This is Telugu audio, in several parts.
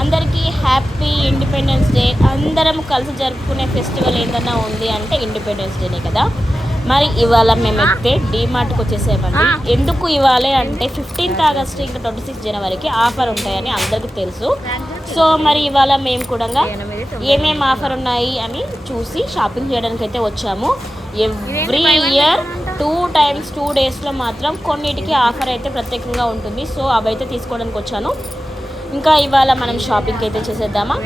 అందరికీ హ్యాపీ ఇండిపెండెన్స్ డే. అందరం కలిసి జరుపుకునే ఫెస్టివల్ ఏదన్నా ఉంది అంటే ఇండిపెండెన్స్ డేనే కదా. మరి ఇవాళ మేమైతే డీమార్ట్కి వచ్చేసామండి. ఎందుకు ఇవ్వాలి అంటే 15th ఆగస్ట్ ఇంకా 26 జనవరికి ఆఫర్ ఉంటాయని అందరికీ తెలుసు. సో మరి ఇవాళ మేము కూడా ఏమేమి ఆఫర్ ఉన్నాయి అని చూసి షాపింగ్ చేయడానికి అయితే వచ్చాము. ఎవ్రీ ఇయర్ 2 times 2 daysలో మాత్రం కొన్నిటికి ఆఫర్ అయితే ప్రత్యేకంగా ఉంటుంది. సో అవైతే తీసుకోవడానికి వచ్చాను. ఇంకా ఇవాళ మనం షాపింగ్కి అయితే చేసేద్దామా.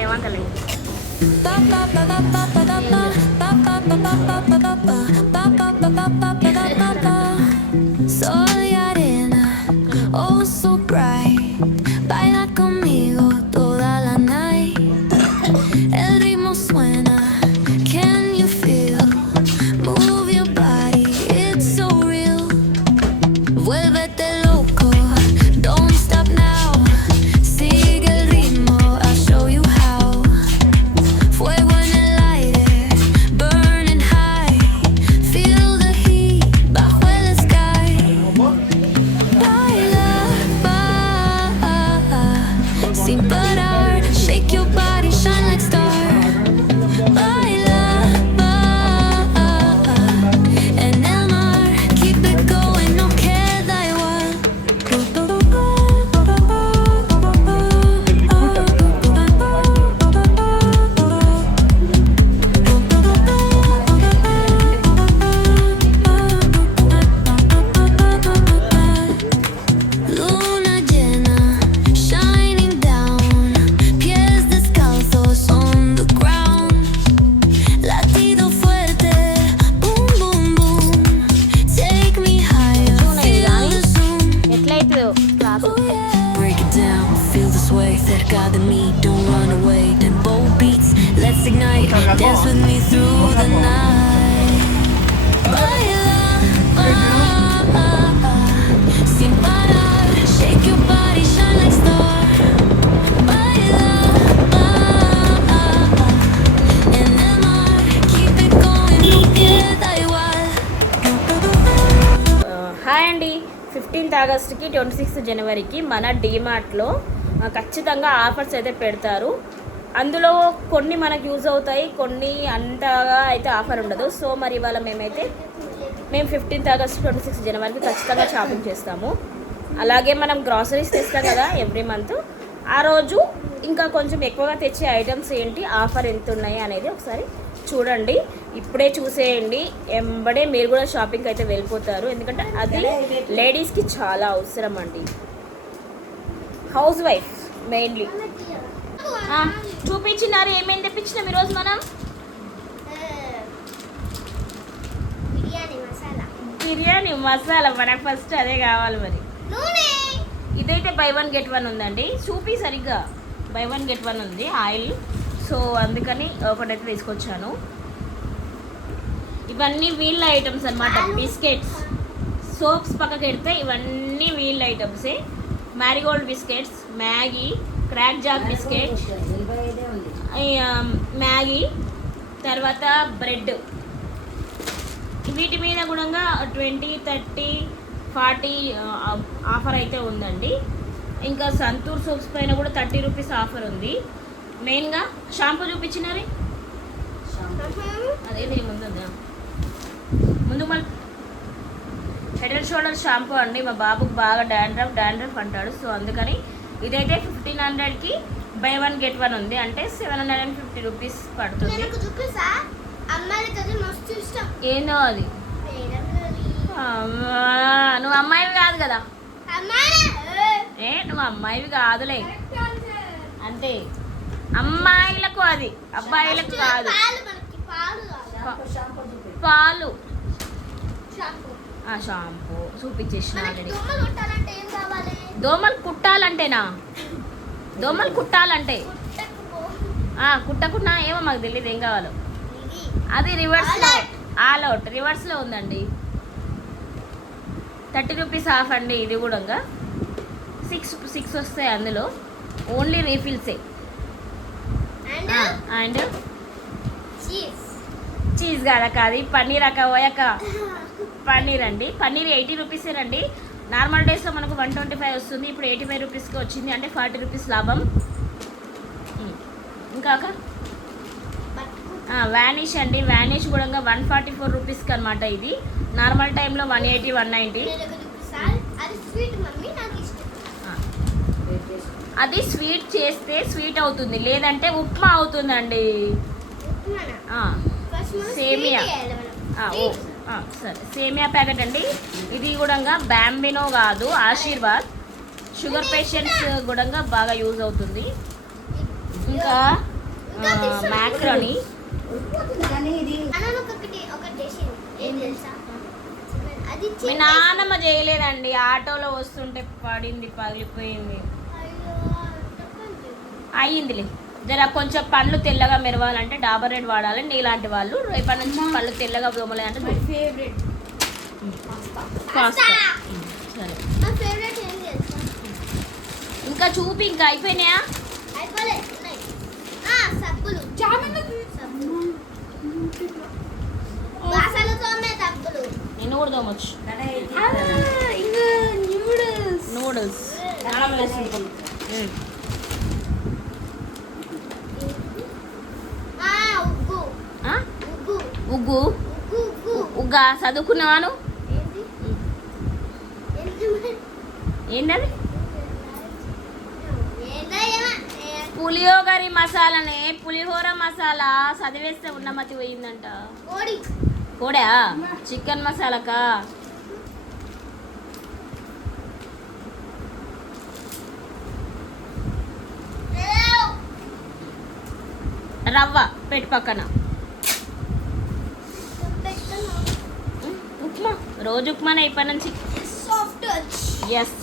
Dance with me through the night. Sin parar, shake your body, shine like star. En el mar, keep it going, no queda igual. Hi అండి. 15th ఆగస్ట్కి 26 జనవరికి మన డీమార్ట్లో ఖచ్చితంగా ఆఫర్స్ అయితే పెడతారు. అందులో కొన్ని మనకు యూజ్ అవుతాయి, కొన్ని అంతగా అయితే ఆఫర్ ఉండదు. సో మరి ఇవాళ మేము 15th ఆగస్ట్ 26 జనవరికి ఖచ్చితంగా షాపింగ్ చేస్తాము. అలాగే మనం గ్రాసరీస్ తెస్తాం కదా ఎవ్రీ మంత్, ఆ రోజు ఇంకా కొంచెం ఎక్కువగా తెచ్చే ఐటమ్స్ ఏంటి, ఆఫర్ ఎంత ఉన్నాయి అనేది ఒకసారి చూడండి. ఇప్పుడే చూసేయండి, ఎంబడే మీరు కూడా షాపింగ్కి అయితే వెళ్ళిపోతారు. ఎందుకంటే అది లేడీస్కి చాలా అవసరం అండి, హౌస్ వైఫ్ మెయిన్లీ. చూపించినారు ఏమేమి తెప్పించినాం ఈరోజు మనం. బిర్యానీ మసాలా మనకు ఫస్ట్ అదే కావాలి. మరి ఇదైతే బై 1 get 1 ఉందండి. చూపి సరిగ్గా బై 1 get 1 ఉంది ఆయిల్. సో అందుకని ఒకటైతే తీసుకొచ్చాను. ఇవన్నీ వీళ్ళ ఐటమ్స్ అనమాట. బిస్కెట్స్, సోప్స్ పక్కకి పెడితే ఇవన్నీ వీళ్ళ ఐటమ్సే. Marigold biscuits, Maggi, Krack Jack biscuit, Maggi, తర్వాత బ్రెడ్. వీటి మీద కూడా 20, 30, 40 ఆఫర్ అయితే ఉందండి. ఇంకా సంతూర్ సోప్స్ పైన కూడా 30 రూపీస్ ఆఫర్ ఉంది. మెయిన్గా షాంపూ చూపించినారే అదేది ముందుందా. ముందు మన హెడ్ అండ్ షోల్డర్ షాంపూ అండి. మా బాబుకు బాగా డాండ్రఫ్ అంటాడు. సో అందుకని ఇదైతే 1500కి బై 1 get 1 ఉంది. అంటే 750 రూపీస్ పడుతుంది. ఏందో అది, నువ్వు అమ్మాయివి కాదు కదా. నువ్వు అమ్మాయివి కాదులే, అంటే అమ్మాయిలకు అది, అబ్బాయిలకు కాదు. పాలు షాంపూ చూపించేసిన ఆల్రెడీ. దోమలు కుట్టాలంటేనా? దోమలు కుట్టాలంటే కుట్టకుండా ఏమో మాకు తెలియదు ఏం కావాలో. అది రివర్స్లో, ఆల్ అవుట్ రివర్స్లో ఉందండి. 30 రూపీస్ ఆఫ్ అండి. ఇది కూడా 6 వస్తాయి అందులో. ఓన్లీ రీఫిల్సే. అండ్ చీజ్ కాదు, పన్నీర్ అక్క పోయాక పన్నీర్ అండి. పన్నీర్ 80 రూపీసేనండి. నార్మల్ డేస్లో మనకు 125 వస్తుంది. ఇప్పుడు 85 రూపీస్కి వచ్చింది, అంటే 40 రూపీస్ లాభం. ఇంకా వ్యానిష్ అండి. వ్యానిష్ కూడా 144 రూపీస్కి అనమాట. ఇది నార్మల్ టైంలో 180 190. అది స్వీట్ చేస్తే స్వీట్ అవుతుంది, లేదంటే ఉప్మా అవుతుందండి. సేమియా సరే, సేమియా ప్యాకెట్ అండి. ఇది కూడా బ్యాంబినో కాదు, ఆశీర్వాద్. షుగర్ పేషెంట్స్ కూడా బాగా యూజ్ అవుతుంది. ఇంకా మ్యాక్రోని. మీ నాన్నమ్మ చేయలేదండి, ఆటోలో వస్తుంటే పడింది, పగిలిపోయింది. అయ్యిందిలే. జర కొంచెం పళ్ళు తెల్లగా మెరవాలంటే డాబర్ రెడ్ వాడాలి. నీలాంటి వాళ్ళు రేపటి నుంచి పళ్ళు తెల్లగా బ్లోమలే అంటే ఫేవరెట్ పాస్తా. సరే, ఇంకా చూపి. ఇంకా అయిపోయినాయా? నేను కూడా తోమొచ్చు. నూడిల్స్ ఉగ్గు ఉగ్గా చదువుకున్నావాను? ఏంటది? పులిహోగరి మసాలానే, పులిహోర మసాలా చదివేస్తే ఉన్నమతి పోయిందంట. కోడా? చికెన్ మసాలాకా? రవ్వ పెట్టి పక్కన. ఉప్మా, రోజు ఉప్మానే ఇప్పటి నుంచి. Yes,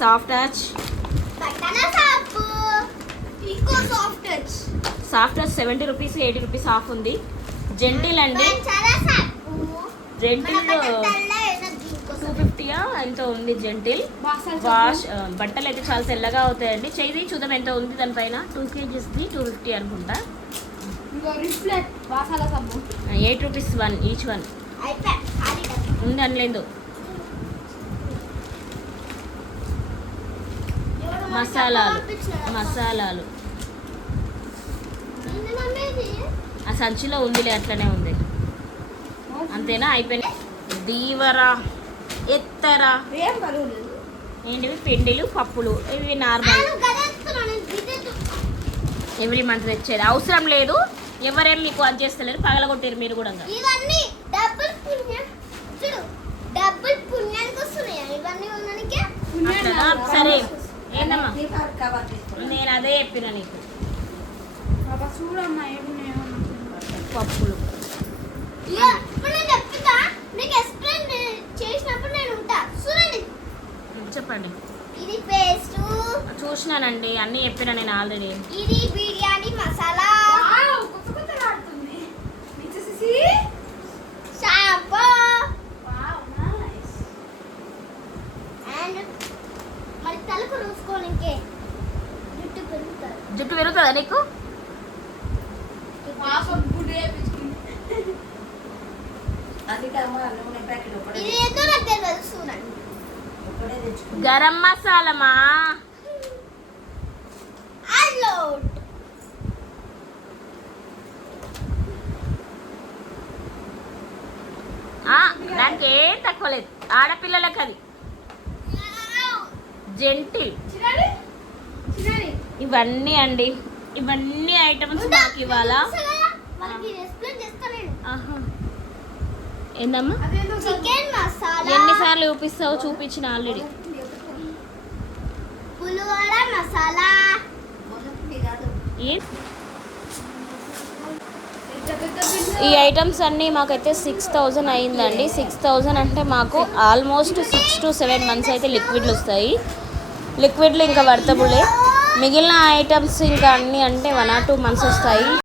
soft touch. Soft touch 70 rupees 80 rupees off ఉంది. జెంటిల్ అండి, జెంటిల్ 250 ఎంతో ఉంది. Gentle wash. బట్టలు అయితే చాలా తెల్లగా అవుతాయండి. చెయ్యి చూద్దాం ఎంత ఉంది దానిపైన. 2 kgs 250 అనుకుంటా. 8 రూపీస్ వన్, ఈచ్ వన్ ఉంది. అనలేదు మసాలాలు ఆ సంచిలో ఉందిలే, అట్లనే ఉంది. అంతేనా? అయిపోయినాయి. దీవరా, ఎత్తరా, ఏంటివి? పిండిలు, పప్పులు. ఇవి నార్మల్ ఎవ్రీ మంత్ తెచ్చేది, అవసరం లేదు. ఎవరేం మీకు అది చేస్తలేరు, పగలగొట్టారు మీరు కూడా. సరే ఏందమ్మా, నేను అదే చెప్పిన నీకు. పప్పులు చెప్పండి. ఇది పేస్ట్ చూసినానండి, అన్నీ చెప్పినా నేను ఆల్రెడీ. ఇది బిర్యానీ మసాలా, షాంపూ అండ్ మరి తలకు రూసుకోనికే జుట్టు పెరుగుతుందా నీకు? ఇది ఏదో నాకు తెలియదు, చూడండి. గరం మసాలమా, నాకేం తక్కువ లేదు. ఆడపిల్లలకు అది జెంటిల్. ఇవన్నీ అండి, ఇవన్నీ ఐటమ్స్ మాకు ఇవాళ. ఏందమ్మా? చికెన్ మసాలా. ఎన్నిసార్లు చూపిస్తావు? చూపించిన ఆల్రెడీ. పులిహోర మసాలా. ఈ ఐటమ్స్ అన్నీ మాకైతే 6000 అయిందండి. 6000 అంటే మాకు ఆల్మోస్ట్ 6 to 7 months అయితే లిక్విడ్లు వస్తాయి. లిక్విడ్లు ఇంకా వర్తబులే. మిగిలిన ఐటమ్స్ ఇంకా అన్నీ అంటే 1 or 2 months వస్తాయి.